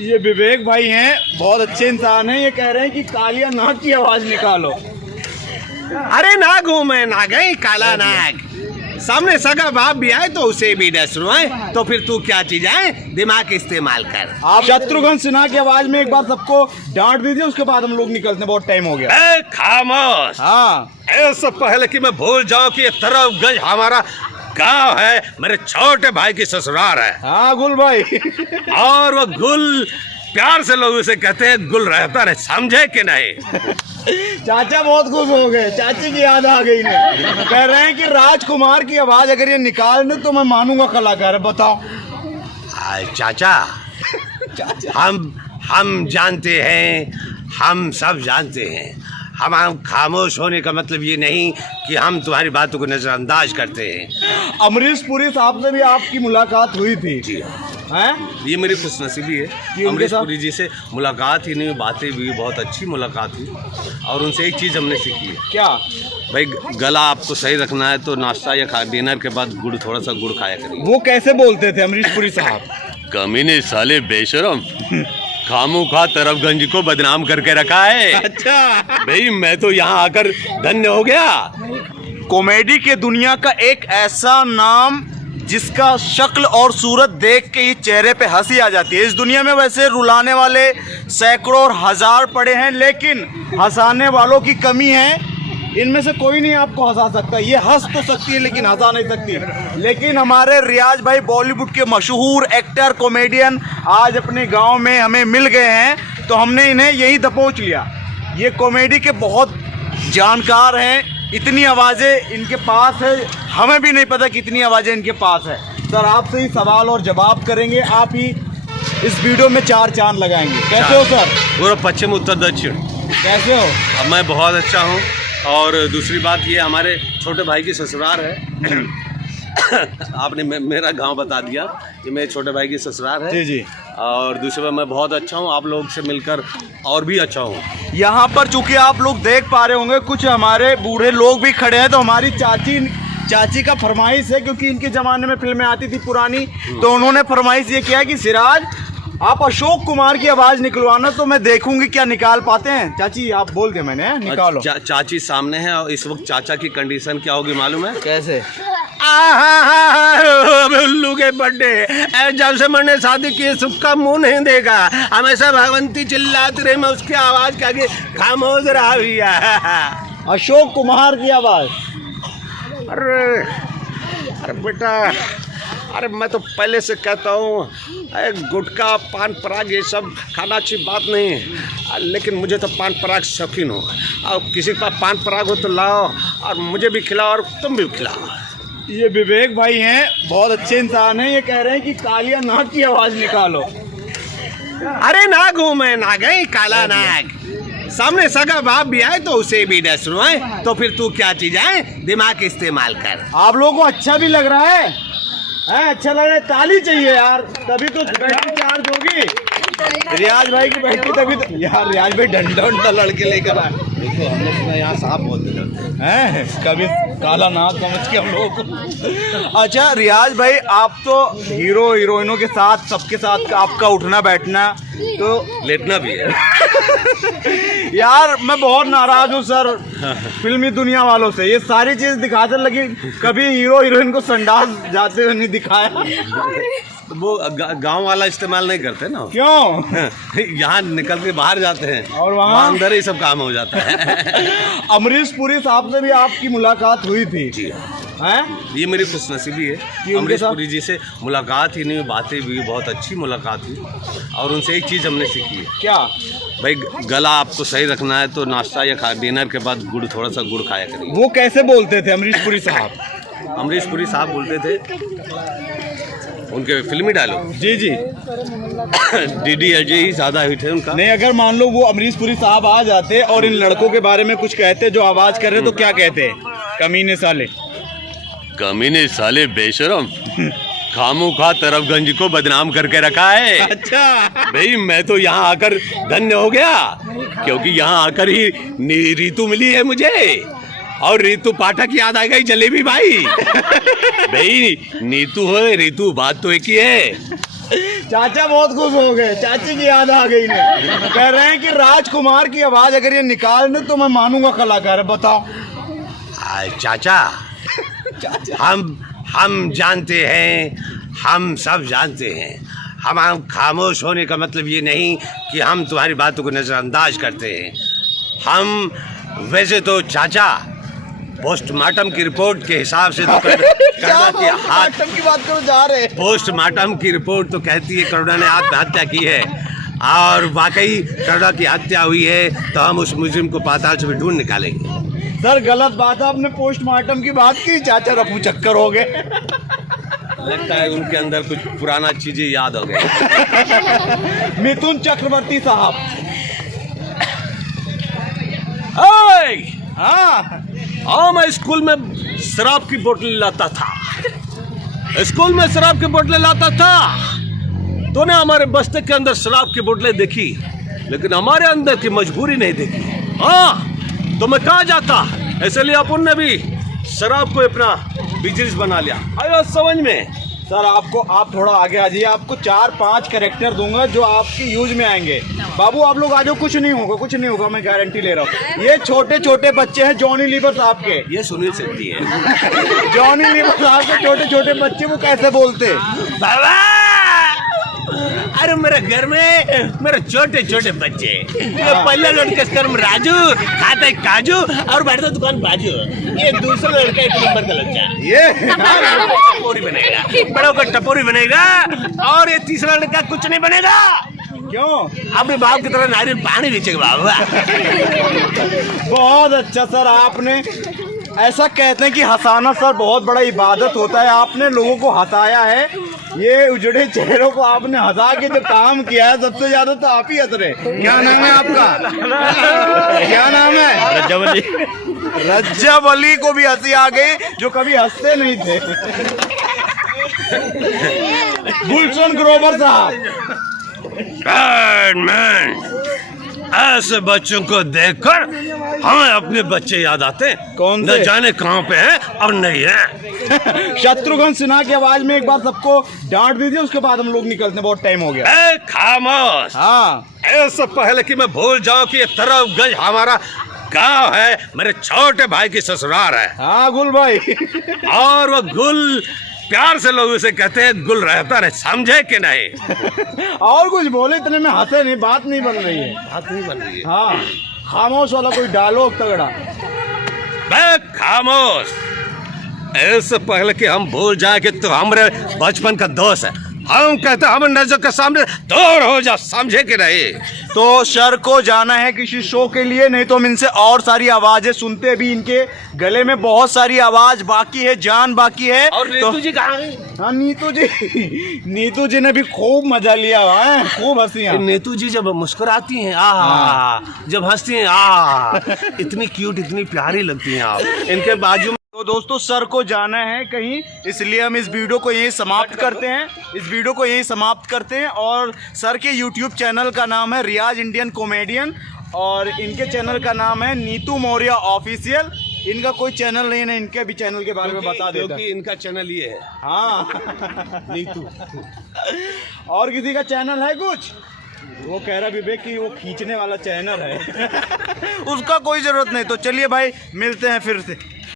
ये विवेक भाई हैं, बहुत अच्छे इंसान हैं। ये कह रहे हैं कि कालिया नाग की आवाज निकालो। अरे नाग हूं मैं, नाग है काला नाग। सामने सगा बाप भी आए तो उसे भी डसरू है, तो फिर तू क्या चीज है, दिमाग इस्तेमाल कर। आप शत्रुघ्न सिन्हा की आवाज में एक बार सबको डांट दीजिए, उसके बाद हम लोग निकलते हैं, बहुत टाइम हो गया। खामोश। हाँ, ऐसा पहले कि मैं भूल जाऊं कि ये तरफगंज हमारा गांव है, मेरे छोटे भाई की ससुराल है। हाँ गुल भाई। और वो गुल प्यार से लोग उसे कहते हैं गुल रहता है, समझे कि नहीं? चाचा बहुत खुश हो गए, चाची की याद आ गई ने। कह रहे हैं कि राजकुमार की आवाज अगर ये निकाल दे तो मैं मानूंगा कलाकार है। बताओ चाचा, हम जानते हैं, हम सब जानते हैं। हम खामोश होने का मतलब ये नहीं कि हम तुम्हारी बातों को नजरअंदाज करते हैं। अमरीश पुरी साहब से भी आपकी मुलाकात हुई थी जी हैं? ये मेरी खुशनसीबी है। अमरीश पुरी जी से मुलाकात ही नहीं, बातें भी बहुत अच्छी मुलाकात हुई। और उनसे एक चीज़ हमने सीखी है। क्या भाई, गला आपको सही रखना है तो नाश्ता या डिनर के बाद गुड़, थोड़ा सा गुड़ खाया करिए। वो कैसे बोलते थे अमरीश पुरी साहब? कमीने साले बेशरम, खामू खा तरफगंज को बदनाम करके रखा है। अच्छा भाई, मैं तो यहाँ आकर धन्य हो गया। कॉमेडी के दुनिया का एक ऐसा नाम जिसका शक्ल और सूरत देख के ही चेहरे पे हंसी आ जाती है। इस दुनिया में वैसे रुलाने वाले सैकड़ों और हजार पड़े हैं, लेकिन हंसाने वालों की कमी है। इनमें से कोई नहीं आपको हंसा सकता। ये हंस तो सकती है लेकिन हंसा नहीं सकती। लेकिन हमारे रियाज भाई बॉलीवुड के मशहूर एक्टर कॉमेडियन आज अपने गांव में हमें मिल गए हैं, तो हमने इन्हें यही दबोच लिया। ये कॉमेडी के बहुत जानकार हैं, इतनी आवाज़ें इनके पास है, हमें भी नहीं पता कितनी आवाज़ें इनके पास है। सर आपसे ही सवाल और जवाब करेंगे, आप ही इस वीडियो में 4 चांद लगाएंगे। कैसे हो सर? पूरा पश्चिम उत्तर दक्षिण। कैसे हो? अब मैं बहुत अच्छा हूँ। और दूसरी बात ये, हमारे छोटे भाई की ससुराल है। आपने मेरा गांव बता दिया, ये मेरे छोटे भाई की ससुराल है। जी जी। और दूसरी बात, मैं बहुत अच्छा हूँ, आप लोग से मिलकर और भी अच्छा हूँ। यहाँ पर चूंकि आप लोग देख पा रहे होंगे कुछ हमारे बूढ़े लोग भी खड़े हैं, तो हमारी चाची का फरमाइश है, क्योंकि इनके ज़माने में फिल्में आती थी पुरानी, तो उन्होंने फरमाइश ये किया कि सिराज आप अशोक कुमार की आवाज़ निकलवाना, तो मैं देखूंगी क्या निकाल पाते हैं। चाची आप बोल दे, मैंने निकालो। चाची सामने है, और इस वक्त चाचा की कंडीशन क्या होगी मालूम है? कैसे? उल्लू के बर्थडे, जब से मैंने शादी की सुख का मुंह नहीं देखा, हमेशा भगवंती चिल्लाती रही, मैं उसकी आवाज के आगे खामोश रहा भैया। अशोक कुमार की आवाज़। अरे बेटा, अरे मैं तो पहले से कहता हूँ, गुटखा पान पराग ये सब खाना अच्छी बात नहीं है, लेकिन मुझे तो पान पराग शौकीन हो। और किसी के पास पान पराग हो तो लाओ और मुझे भी खिलाओ और तुम भी खिलाओ। ये विवेक भाई हैं, बहुत अच्छे इंसान हैं। ये कह रहे हैं कि कालिया नाग की आवाज़ निकालो। अरे नाग हूं मैं, नाग है काला नाग। सामने सगा बाप भी आए तो उसे भी डसरू है, तो फिर तू क्या चीज है, दिमाग इस्तेमाल कर। आप लोगों को अच्छा भी लग रहा है? अच्छा लग रहा है? ताली चाहिए यार, तभी तो बैटरी चार्ज होगी। रियाज भाई की बैटरी तभी तो। यार रियाज भाई डंडा लड़के लेकर आए। देखो, हमने सुना यहाँ सांप बोलते हैं, कभी काला नाग समझ के हम लोग को। अच्छा रियाज भाई, आप तो हीरो हीरोइनों के साथ सबके साथ आपका उठना बैठना, तो लेटना भी है। यार मैं बहुत नाराज हूँ सर फिल्मी दुनिया वालों से। ये सारी चीज दिखाते लगी, कभी हीरो हीरोइन को संडास जाते हुए नहीं दिखाया। तो वो गांव वाला इस्तेमाल नहीं करते ना। क्यों? यहाँ निकल के बाहर जाते हैं और वहाँ अंदर ही सब काम हो जाता है। अमरीश पुरी साहब से भी आपकी मुलाकात हुई थी? जी हैं? ये मेरी खुशनसीबी है। अमरीश पुरी जी से मुलाकात ही नहीं, बातें भी बहुत अच्छी मुलाकात हुई। और उनसे एक चीज़ हमने सीखी है। क्या? भाई, गला आपको सही रखना है तो नाश्ता या डिनर के बाद गुड़, थोड़ा सा गुड़ खाया करिए। वो कैसे बोलते थे अमरीश पुरी साहब? अमरीश पुरी साहब बोलते थे, उनके फिल्मी डायलॉग। जी जी। DDLJ ही ज़्यादा हिट है उनका। नहीं, अगर मान लो वो अमरीश पुरी साहब आ जाते और इन लड़कों के बारे में कुछ कहते जो आवाज कर रहे, तो क्या कहते? कमीने साले। कमीने साले बेशरम, खामू खा तरफगंज को बदनाम करके रखा है। अच्छा भाई, मैं तो यहाँ आकर धन्य हो गया, क्योंकि यहाँ आकर ही रीतू मिली है मुझे। और रीतू पाठक याद आ गई, जलेबी भाई। भाई नीतू हो रीतू, बात तो एक ही है। चाचा बहुत खुश हो गए, चाची की याद आ गई ने। कह रहे हैं कि राजकुमार की आवाज अगर ये निकाल दे तो मैं मानूंगा कलाकार है। बताओ चाचा, हम जानते हैं, हम सब जानते हैं। हम खामोश होने का मतलब ये नहीं कि हम तुम्हारी बातों को नज़रअंदाज करते हैं। हम वैसे तो चाचा पोस्टमार्टम की रिपोर्ट के हिसाब से तो करुणा के हाथ की बात करो जा रहे हैं। पोस्टमार्टम की रिपोर्ट तो कहती है करुणा ने आत्महत्या की है, और वाकई करुणा की हत्या हुई है तो हम उस मुजरिम को पाताल से भी ढूंढ निकालेंगे। सर गलत बात है, आपने पोस्टमार्टम की बात की, चाचा रफू चक्कर हो गए। लगता है उनके अंदर कुछ पुराना चीजें याद हो गई। मिथुन चक्रवर्ती साहब। हाँ, मैं स्कूल में शराब की बोतल लाता था, स्कूल में शराब की बोतलें लाता था। तूने हमारे बस्ते के अंदर शराब की बोतलें देखी, लेकिन हमारे अंदर की मजबूरी नहीं देखी। हाँ, तो मैं कहाँ जाता, इसलिए अपन ने भी शराब को अपना बिजनेस बना लिया। आयो समझ में। सर आप थोड़ा आगे आ जाइए, आपको 4-5 कैरेक्टर दूंगा जो आपके यूज में आएंगे। बाबू आप लोग आ जाओ, कुछ नहीं होगा, मैं गारंटी ले रहा हूँ। ये छोटे छोटे बच्चे हैं जॉनी लीवर साहब के। ये सुनील शेट्टी है। जॉनी लीवर साहब के छोटे छोटे बच्चे, वो कैसे बोलते? बाबा, अरे मेरे घर में मेरे छोटे छोटे बच्चे, पहला लड़का इसका नाम राजू, खाता है काजू और बैठता दुकान बाजू। ये दूसरा लड़का 1 नंबर का लड़का, ये टपोरी बनेगा, बड़ा का टपोरी बनेगा। और ये तीसरा लड़का कुछ नहीं बनेगा। क्यों? अपने बाप की तरह नारियल पानी बेचेगा बाबा। बहुत अच्छा सर, आपने ऐसा कहते हैं कि हंसाना सर बहुत बड़ा इबादत होता है। आपने लोगों को हंसाया है, ये उजड़े चेहरों को आपने हंसा के जो काम किया है, सबसे ज्यादा तो आप ही हंस रहे। क्या नाम है आपका? क्या नाम है? रज्जब अली। रज्जब अली को भी हंसी आ गई, जो कभी हंसते नहीं थे। गुलशन ग्रोवर साहब। ऐसे बच्चों को देखकर हमें अपने बच्चे याद आते हैं। कौन न जाने कहाँ पे हैं और नहीं है। शत्रुघ्न सिन्हा की आवाज में एक बार सबको डांट दीजिए, उसके बाद हम लोग निकलते हैं, बहुत टाइम हो गया। खामोश। हाँ, ऐसे पहले कि मैं भूल जाऊं कि ये तरफगंज हमारा गांव है, मेरे छोटे भाई की ससुराल है। हाँ गुल भाई। और वो गुल प्यार से लोग उसे कहते हैं गुल रहता है, समझे कि नहीं? और कुछ बोले इतने में हंसे नहीं, बात नहीं बन रही है। बात नहीं बन रही है। हाँ, खामोश वाला कोई डायलॉग तगड़ा। मैं खामोश। इससे पहले कि हम भूल जाए कि तू हमारे बचपन का दोस्त है, हम कहते हैं हमें नजर के सामने दूर हो जा, समझे कि नहीं? तो सर को जाना है किसी शो के लिए, नहीं तो हम इनसे और सारी आवाजें सुनते भी। इनके गले में बहुत सारी आवाज बाकी है, जान बाकी है। और नीतू जी कहाँ है? हाँ नीतू जी ने भी खूब मजा लिया है, खूब हंसी। नीतू जी जब मुस्कुराती हैं, आहा, जब हंसती हैं, आहा, इतनी क्यूट, इतनी प्यारी लगती हैं आप। इनके बाजू। तो दोस्तों सर को जाना है कहीं, इसलिए हम इस वीडियो को यहीं समाप्त करते हैं। और सर के YouTube चैनल का नाम है रियाज इंडियन कॉमेडियन, और इनके चैनल का नाम है नीतू मौर्य ऑफिशियल। इनका कोई चैनल नहीं है, इनके भी चैनल के बारे में बता देता। क्योंकि इनका चैनल ये है। हाँ। नीतू। और किसी का चैनल है कुछ? वो कह रहा विवेक कि वो खींचने वाला चैनल है। उसका कोई जरूरत नहीं। तो चलिए भाई, मिलते हैं फिर से।